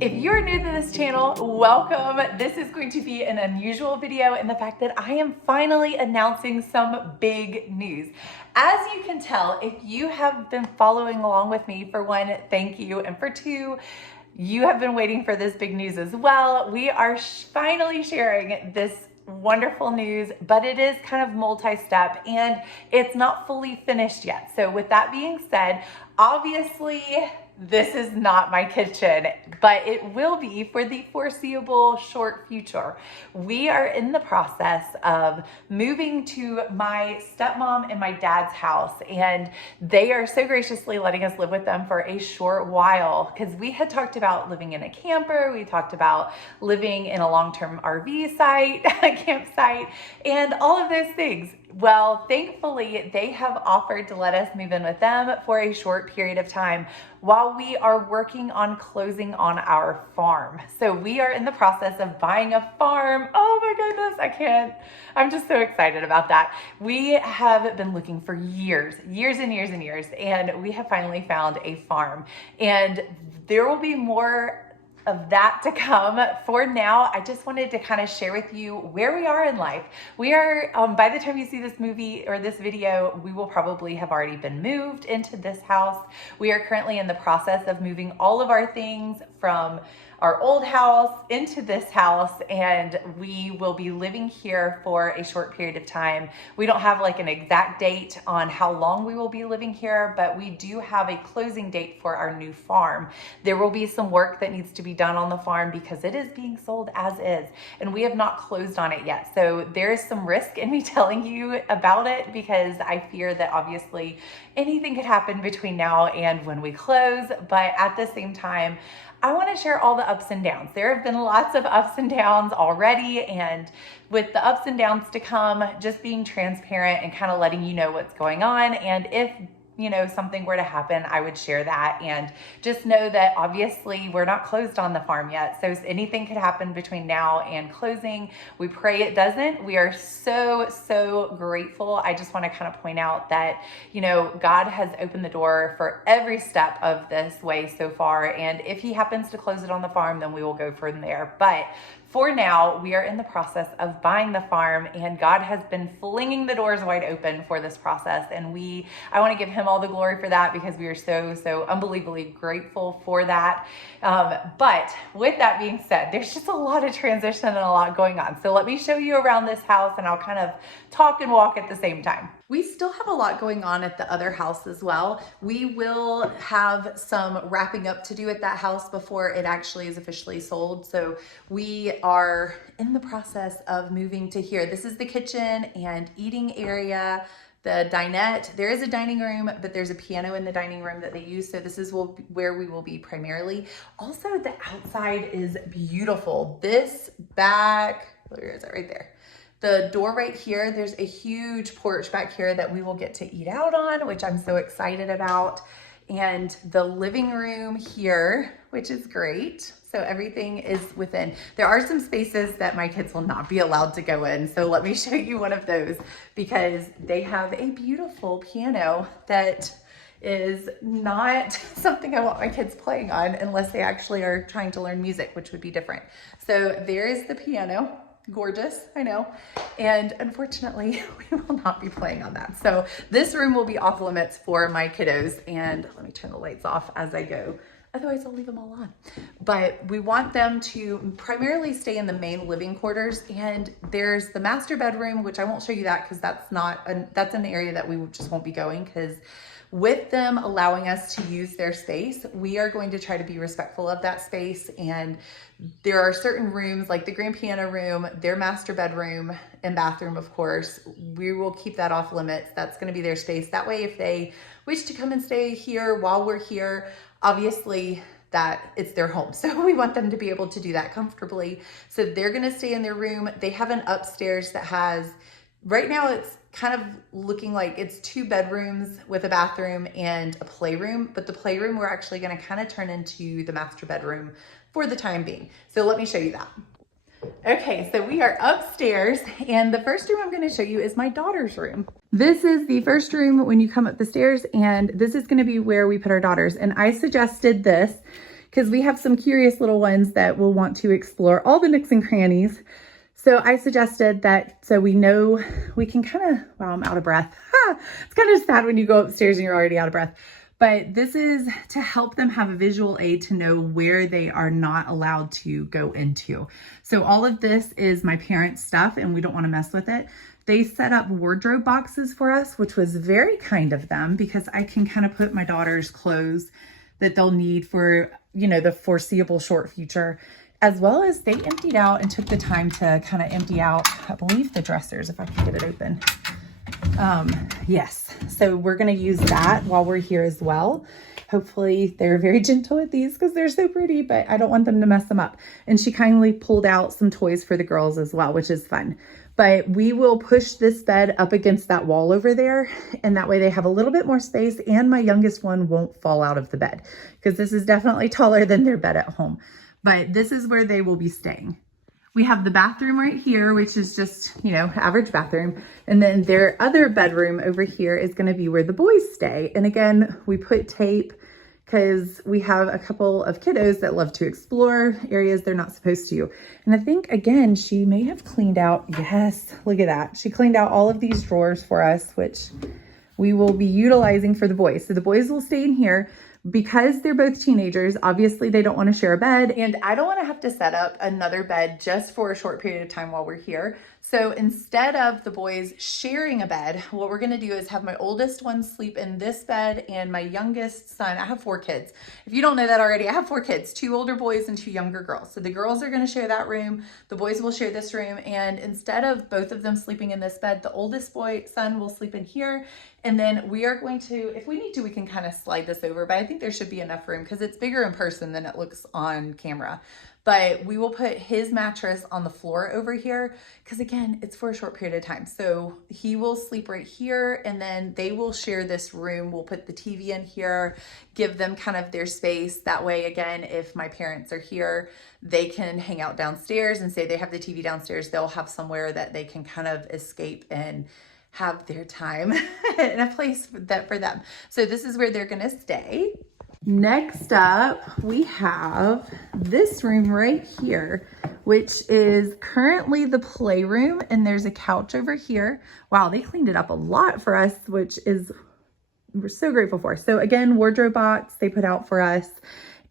If you're new to this channel, welcome. This is going to be an unusual video in the fact that I am finally announcing some big news. As you can tell, if you have been following along with me, for one, thank you, and for two, you have been waiting for this big news as well. We are finally sharing this wonderful news, but it is kind of multi-step and it's not fully finished yet. So with that being said, obviously this is not my kitchen, but it will be for the foreseeable short future. We are in the process of moving to my stepmom and my dad's house, and they are so graciously letting us live with them for a short while because we had talked about living in a camper. We talked about living in a long-term RV site, a campsite, and all of those things. Well, thankfully, they have offered to let us move in with them for a short period of time while we are working on closing on our farm. So we are in the process of buying a farm. Oh my goodness, I'm just so excited about that. We have been looking for years and years, and we have finally found a farm. And there will be more of that to come. For now, I just wanted to kind of share with you where we are in life. We are, by the time you see this movie or this video, we will probably have already been moved into this house. We are currently in the process of moving all of our things from our old house into this house, and we will be living here for a short period of time. We don't have like an exact date on how long we will be living here, but we do have a closing date for our new farm. There will be some work that needs to be done on the farm because it is being sold as is, and we have not closed on it yet. So there is some risk in me telling you about it because I fear that obviously anything could happen between now and when we close, but at the same time, I want to share all the ups and downs. There have been lots of ups and downs already, and with the ups and downs to come, just being transparent and kind of letting you know what's going on. And if something were to happen, I would share that. And just know that obviously we're not closed on the farm yet. So anything could happen between now and closing. We pray it doesn't. We are so grateful. I just want to kind of point out that, God has opened the door for every step of this way so far. And if he happens to close it on the farm, then we will go from there. But for now, we are in the process of buying the farm, and God has been flinging the doors wide open for this process. And I want to give him all the glory for that because we are so unbelievably grateful for that. But with that being said, there's just a lot of transition and a lot going on. So let me show you around this house, and I'll kind of talk and walk at the same time. We still have a lot going on at the other house as well. We will have some wrapping up to do at that house before it actually is officially sold. So we are in the process of moving to here. This is the kitchen and eating area, the dinette. There is a dining room, but there's a piano in the dining room that they use. So this is where we will be primarily. Also, the outside is beautiful. This back, where is it? Right there. The door right here, there's a huge porch back here that we will get to eat out on, which I'm so excited about. And the living room here, which is great. So everything is within. There are some spaces that my kids will not be allowed to go in. So let me show you one of those because they have a beautiful piano that is not something I want my kids playing on unless they actually are trying to learn music, which would be different. So there is the piano. Gorgeous, I know. And unfortunately, we will not be playing on that. So this room will be off limits for my kiddos. And let me turn the lights off as I go. Otherwise, I'll leave them all on. But we want them to primarily stay in the main living quarters. And there's the master bedroom, which I won't show you that because that's an area that we just won't be going because with them allowing us to use their space, we are going to try to be respectful of that space. And there are certain rooms like the grand piano room, their master bedroom and bathroom, of course, we will keep that off limits. That's going to be their space. That way, if they wish to come and stay here while we're here, obviously that it's their home. So we want them to be able to do that comfortably. So they're going to stay in their room. They have an upstairs that has, right now it's kind of looking like it's 2 bedrooms with a bathroom and a playroom, but the playroom we're actually going to kind of turn into the master bedroom for the time being. So let me show you that. Okay, so we are upstairs, and the first room I'm going to show you is my daughter's room. This is the first room when you come up the stairs, and this is going to be where we put our daughters. And I suggested this because we have some curious little ones that will want to explore all the nooks and crannies. So I suggested that so we know we can kind of, wow, I'm out of breath. It's kind of sad when you go upstairs and you're already out of breath. But this is to help them have a visual aid to know where they are not allowed to go into. So all of this is my parents' stuff and we don't want to mess with it. They set up wardrobe boxes for us, which was very kind of them because I can kind of put my daughter's clothes that they'll need for, you know, the foreseeable short future, as well as they emptied out and took the time to kind of empty out, I believe, the dressers, if I can get it open. Yes, so we're going to use that while we're here as well. Hopefully they're very gentle with these because they're so pretty, but I don't want them to mess them up. And she kindly pulled out some toys for the girls as well, which is fun. But we will push this bed up against that wall over there, and that way they have a little bit more space and my youngest one won't fall out of the bed because this is definitely taller than their bed at home. But this is where they will be staying. We have the bathroom right here, which is just, you know, average bathroom. And then their other bedroom over here is going to be where the boys stay. And again, we put tape because we have a couple of kiddos that love to explore areas they're not supposed to. And I think, again, she may have cleaned out. Yes, look at that. She cleaned out all of these drawers for us, which we will be utilizing for the boys. So the boys will stay in here. Because they're both teenagers, obviously they don't want to share a bed, and I don't want to have to set up another bed just for a short period of time while we're here. So instead of the boys sharing a bed, what we're going to do is have my oldest one sleep in this bed and my youngest son, I have 4 kids. If you don't know that already, I have 4 kids, 2 older boys and 2 younger girls. So the girls are going to share that room. The boys will share this room. And instead of both of them sleeping in this bed, the oldest son will sleep in here. And then we are going to, if we need to, we can kind of slide this over, but I think there should be enough room because it's bigger in person than it looks on camera. But we will put his mattress on the floor over here because, again, it's for a short period of time. So he will sleep right here and then they will share this room. We'll put the TV in here, give them kind of their space. That way, again, if my parents are here, they can hang out downstairs and say they have the TV downstairs. They'll have somewhere that they can kind of escape and have their time and a place for them. So this is where they're going to stay. Next up, we have this room right here, which is currently the playroom, and there's a couch over here. Wow, they cleaned it up a lot for us, which is we're so grateful for. So again, wardrobe box they put out for us.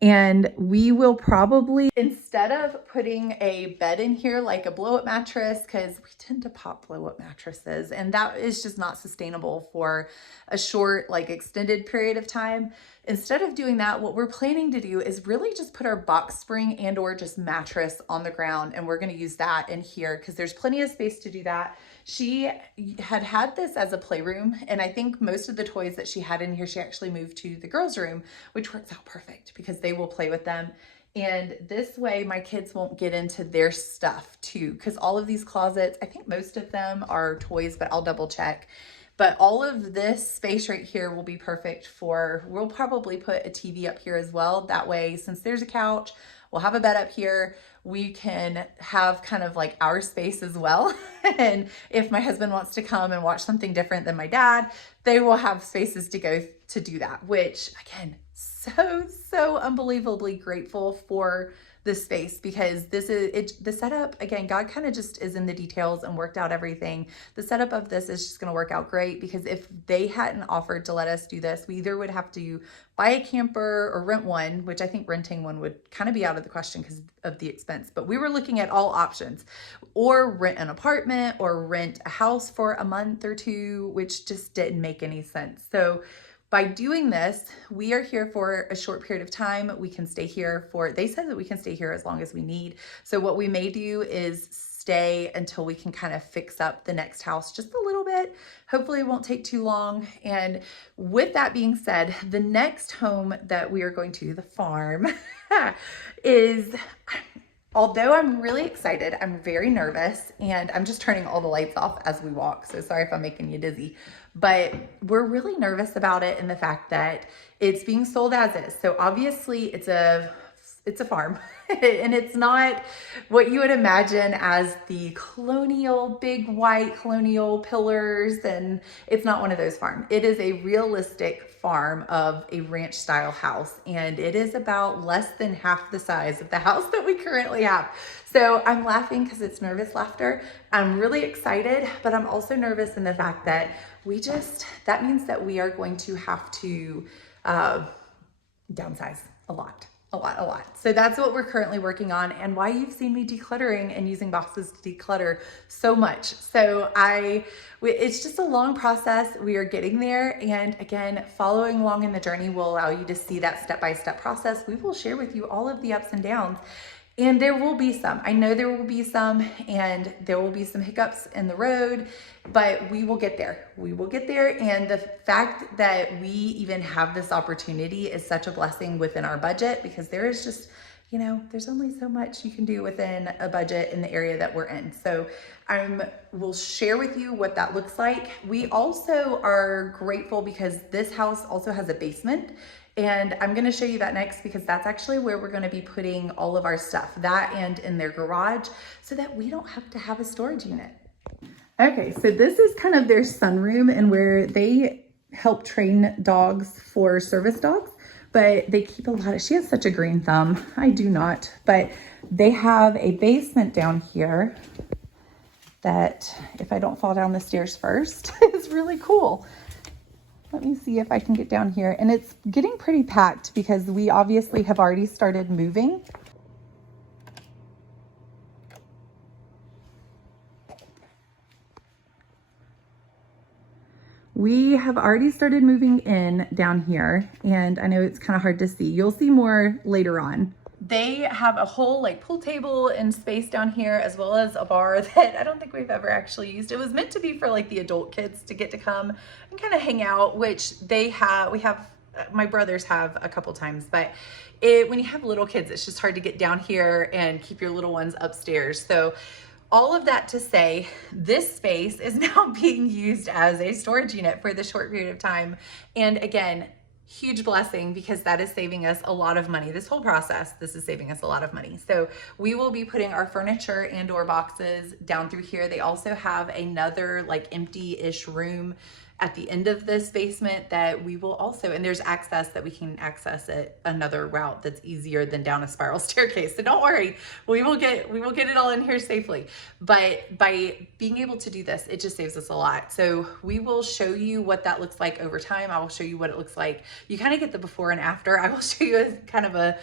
And we will probably, instead of putting a bed in here like a blow-up mattress, because we tend to pop blow-up mattresses, and that is just not sustainable for a short, like extended period of time. Instead of doing that, what we're planning to do is really just put our box spring and or just mattress on the ground, and we're going to use that in here because there's plenty of space to do that. She had this as a playroom, and I think most of the toys that she had in here, she actually moved to the girls' room, which works out perfect because they will play with them. And this way my kids won't get into their stuff too, because all of these closets, I think most of them are toys, but I'll double check. But all of this space right here will be perfect for, we'll probably put a TV up here as well. That way, since there's a couch, we'll have a bed up here. We can have kind of like our space as well. And if my husband wants to come and watch something different than my dad, they will have spaces to go to do that, which again, so unbelievably grateful for this space because this is it. The setup, again, God kind of just is in the details and worked out everything. The setup of this is just going to work out great because if they hadn't offered to let us do this, we either would have to buy a camper or rent one, which I think renting one would kind of be out of the question because of the expense. But we were looking at all options, or rent an apartment or rent a house for a month or 2, which just didn't make any sense. So by doing this, we are here for a short period of time. We can stay here they said that we can stay here as long as we need. So what we may do is stay until we can kind of fix up the next house just a little bit. Hopefully it won't take too long. And with that being said, the next home that we are going to, the farm, is, although I'm really excited, I'm very nervous, and I'm just turning all the lights off as we walk. So sorry if I'm making you dizzy. But we're really nervous about it in the fact that it's being sold as is. So obviously it's a it's a farm and it's not what you would imagine as the colonial, big white colonial pillars. And it's not one of those farms. It is a realistic farm of a ranch style house. And it is about less than half the size of the house that we currently have. So I'm laughing because it's nervous laughter. I'm really excited, but I'm also nervous in the fact that that means that we are going to have to downsize a lot. So that's what we're currently working on, and why you've seen me decluttering and using boxes to declutter so much. So it's just a long process. We are getting there. And again, following along in the journey will allow you to see that step-by-step process. We will share with you all of the ups and downs. And there will be some, I know there will be some, and there will be some hiccups in the road, but we will get there. We will get there. And the fact that we even have this opportunity is such a blessing within our budget, because there is just, there's only so much you can do within a budget in the area that we're in. So we'll share with you what that looks like. We also are grateful because this house also has a basement. And I'm gonna show you that next, because that's actually where we're gonna be putting all of our stuff, that and in their garage, so that we don't have to have a storage unit. Okay, so this is kind of their sunroom, and where they help train dogs for service dogs, but they keep she has such a green thumb. I do not, but they have a basement down here that, if I don't fall down the stairs first, is really cool. Let me see if I can get down here. And it's getting pretty packed because we obviously have already started moving. We have already started moving in down here, and I know it's kind of hard to see. You'll see more later on. They have a whole pool table and space down here, as well as a bar that I don't think we've ever actually used. It was meant to be for the adult kids to get to come and kind of hang out, which my brothers have a couple times, but when you have little kids, it's just hard to get down here and keep your little ones upstairs. So all of that to say, this space is now being used as a storage unit for the short period of time. And again, huge blessing, because that is saving us a lot of money. This whole process, this is saving us a lot of money. So we will be putting our furniture and door boxes down through here. They also have another empty-ish room at the end of this basement that we will also, and there's access that we can access it another route that's easier than down a spiral staircase. So don't worry, we will get it all in here safely. But by being able to do this, it just saves us a lot. So we will show you what that looks like over time. I will show you what it looks like. You kind of get the before and after. I will show you as kind of a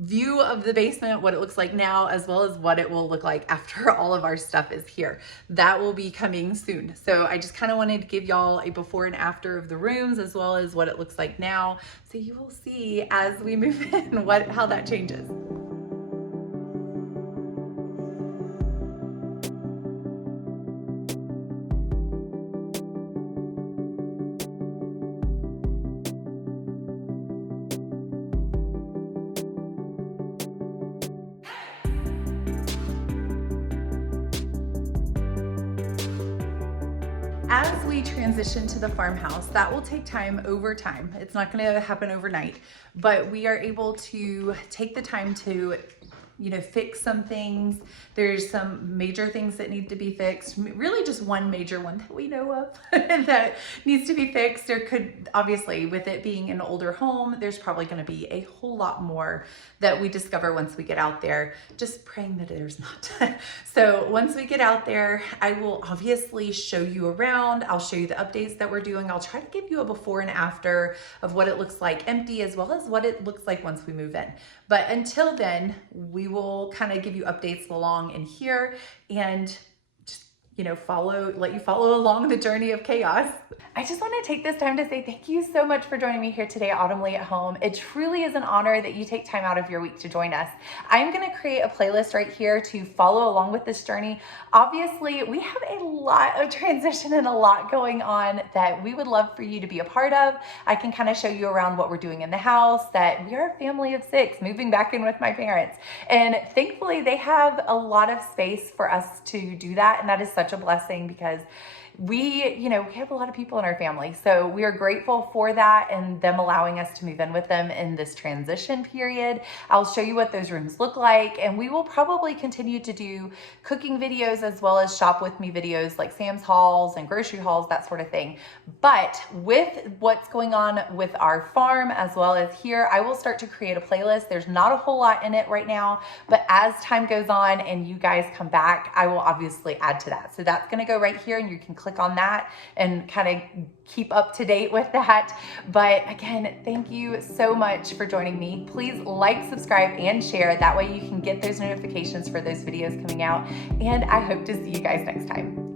view of the basement, what it looks like now, as well as what it will look like after all of our stuff is here. That will be coming soon. So I just kind of wanted to give y'all a before and after of the rooms, as well as what it looks like now. So you will see as we move in how that changes. As we transition to the farmhouse, that will take time over time. It's not going to happen overnight, but we are able to take the time to fix some things. There's some major things that need to be fixed. Really just one major one that we know of that needs to be fixed. There could, obviously, with it being an older home, there's probably going to be a whole lot more that we discover once we get out there. Just praying that there's not. So once we get out there, I will obviously show you around. I'll show you the updates that we're doing. I'll try to give you a before and after of what it looks like empty, as well as what it looks like once we move in. But until then, we will kind of give you updates along in here, and just, let you follow along the journey of chaos. I just want to take this time to say thank you so much for joining me here today at Autumnly at Home. It truly is an honor that you take time out of your week to join us. I'm going to create a playlist right here to follow along with this journey. Obviously, we have a lot of transition and a lot going on that we would love for you to be a part of. I can kind of show you around what we're doing in the house, that we are a family of 6 moving back in with my parents. And thankfully, they have a lot of space for us to do that. And that is such a blessing, because we have a lot of people in our family. So we are grateful for that and them allowing us to move in with them in this transition period. I'll show you what those rooms look like, and we will probably continue to do cooking videos as well as shop with me videos like Sam's hauls and grocery hauls, that sort of thing. But with what's going on with our farm as well as here, I will start to create a playlist. There's not a whole lot in it right now, but as time goes on and you guys come back, I will obviously add to that. So that's gonna go right here, and you can click on that and kind of keep up to date with that. But again, thank you so much for joining me. Please like, subscribe, and share. That way you can get those notifications for those videos coming out. And I hope to see you guys next time.